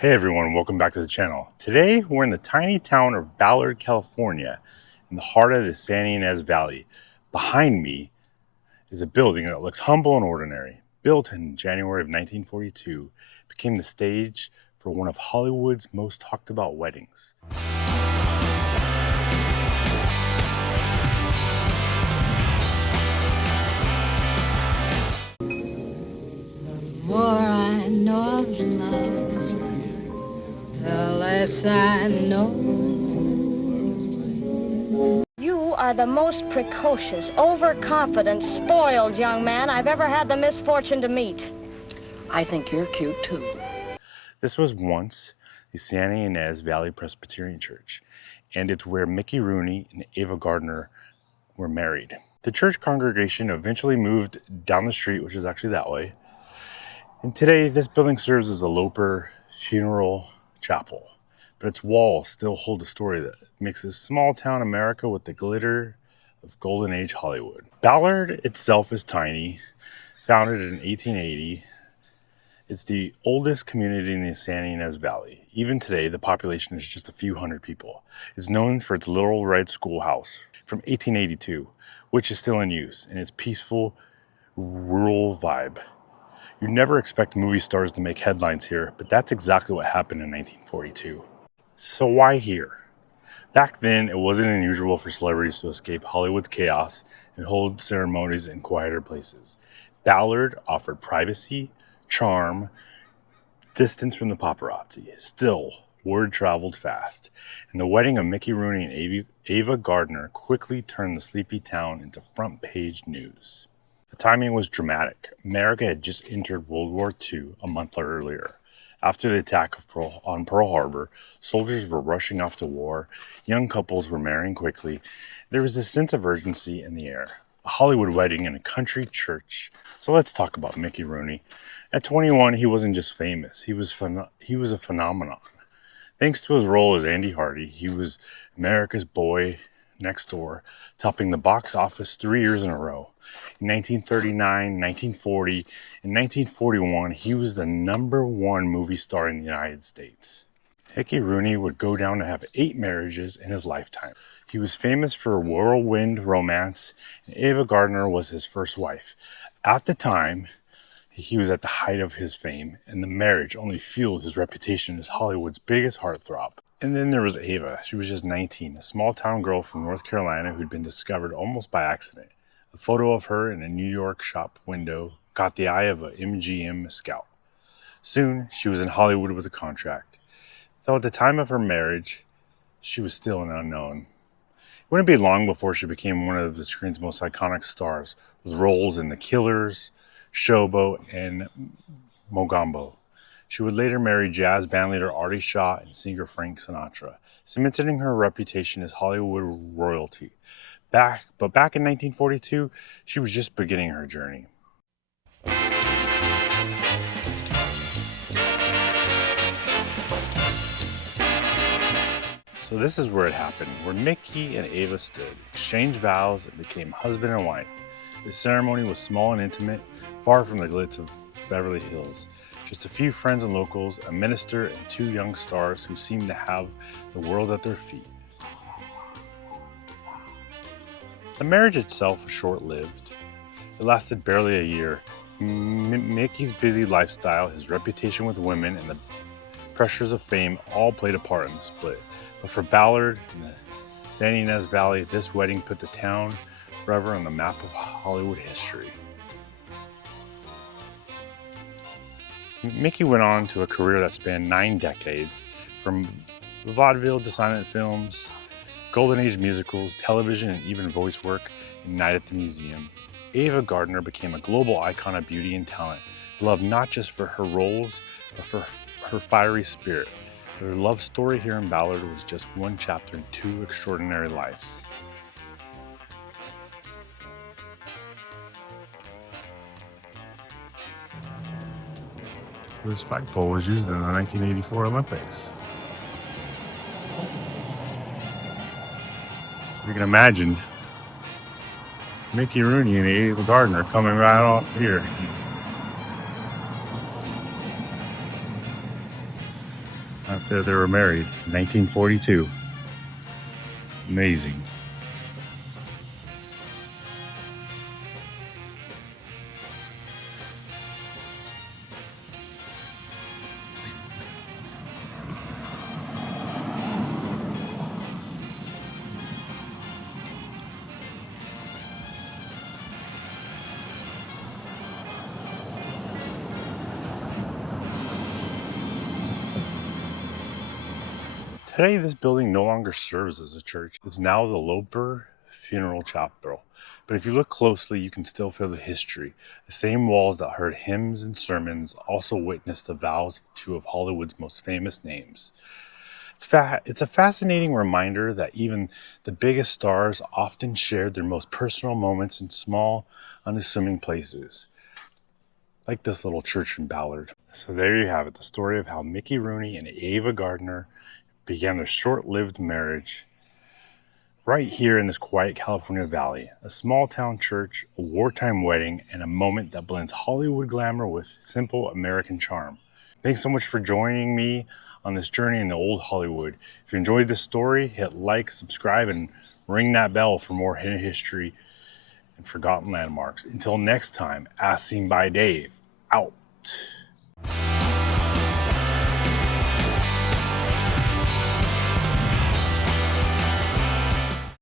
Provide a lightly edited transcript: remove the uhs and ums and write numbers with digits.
Hey everyone, welcome back to the channel. Today we're in the tiny town of Ballard, California, in the heart of the San Ynez Valley. Behind me is a building that looks humble and ordinary. Built in January of 1942, it became the stage for one of Hollywood's most talked about weddings. The more I know of love, the less I know. You are the most precocious, overconfident, spoiled young man I've ever had the misfortune to meet. I think you're cute, too. This was once the San Ynez Valley Presbyterian Church, and it's where Mickey Rooney and Ava Gardner were married. The church congregation eventually moved down the street, which is actually that way, and today this building serves as a Loper funeral chapel, but its walls still hold a story that mixes small town America with the glitter of golden age Hollywood. Ballard itself is tiny, founded in 1880. It's the oldest community in the San Ynez Valley. Even today, the population is just a few hundred people. It's known for its Little Red Schoolhouse from 1882, which is still in use, and its peaceful, rural vibe. You'd never expect movie stars to make headlines here, but that's exactly what happened in 1942. So why here? Back then, it wasn't unusual for celebrities to escape Hollywood's chaos and hold ceremonies in quieter places. Ballard offered privacy, charm, distance from the paparazzi. Still, word traveled fast, and the wedding of Mickey Rooney and Ava Gardner quickly turned the sleepy town into front-page news. The timing was dramatic. America had just entered World War II a month earlier. After the attack on Pearl Harbor, soldiers were rushing off to war, young couples were marrying quickly. There was this sense of urgency in the air. A Hollywood wedding in a country church. So let's talk about Mickey Rooney. At 21, he wasn't just famous, he was a phenomenon. Thanks to his role as Andy Hardy, he was America's boy next door, topping the box office 3 years in a row. In 1939, 1940, and 1941, he was the #1 movie star in the United States. Mickey Rooney would go down to have 8 marriages in his lifetime. He was famous for a whirlwind romance, and Ava Gardner was his first wife. At the time, he was at the height of his fame, and the marriage only fueled his reputation as Hollywood's biggest heartthrob. And then there was Ava. She was just 19, a small-town girl from North Carolina who'd been discovered almost by accident. A photo of her in a New York shop window caught the eye of a MGM scout. Soon, she was in Hollywood with a contract. Though at the time of her marriage, she was still an unknown. It wouldn't be long before she became one of the screen's most iconic stars, with roles in The Killers, Showboat, and Mogambo. She would later marry jazz bandleader Artie Shaw and singer Frank Sinatra, cementing her reputation as Hollywood royalty. Back in 1942, she was just beginning her journey. So this is where it happened, where Mickey and Ava stood, exchanged vows, and became husband and wife. The ceremony was small and intimate, far from the glitz of Beverly Hills. Just a few friends and locals, a minister, and 2 young stars who seemed to have the world at their feet. The marriage itself was short-lived. It lasted barely a year. Mickey's busy lifestyle, his reputation with women, and the pressures of fame all played a part in the split. But for Ballard and the San Ynez Valley, this wedding put the town forever on the map of Hollywood history. Mickey went on to a career that spanned 9 decades, from vaudeville to silent films, Golden Age musicals, television, and even voice work in Night at the Museum. Ava Gardner became a global icon of beauty and talent, beloved not just for her roles, but for her fiery spirit. Her love story here in Ballard was just one chapter in 2 extraordinary lives. This flagpole was used in the 1984 Olympics. You can imagine Mickey Rooney and Ava Gardner coming right off here. after they were married in 1942. Amazing. Today, this building no longer serves as a church. It's now the Loper Funeral Chapel. But if you look closely, you can still feel the history. The same walls that heard hymns and also witnessed the vows of two of Hollywood's most famous names. It's a fascinating reminder that even the biggest stars often shared their most personal moments in small, unassuming places, like this little church in Ballard. So there you have it, the story of how Mickey Rooney and Ava Gardner began their short-lived marriage right here in this quiet California valley. A small-town church, a wartime wedding, and a moment that blends Hollywood glamour with simple American charm. Thanks so much for joining me on this journey in the old Hollywood. If you enjoyed this story, hit like, subscribe, and ring that bell for more hidden history and forgotten landmarks. Until next time, as seen by Dave, out.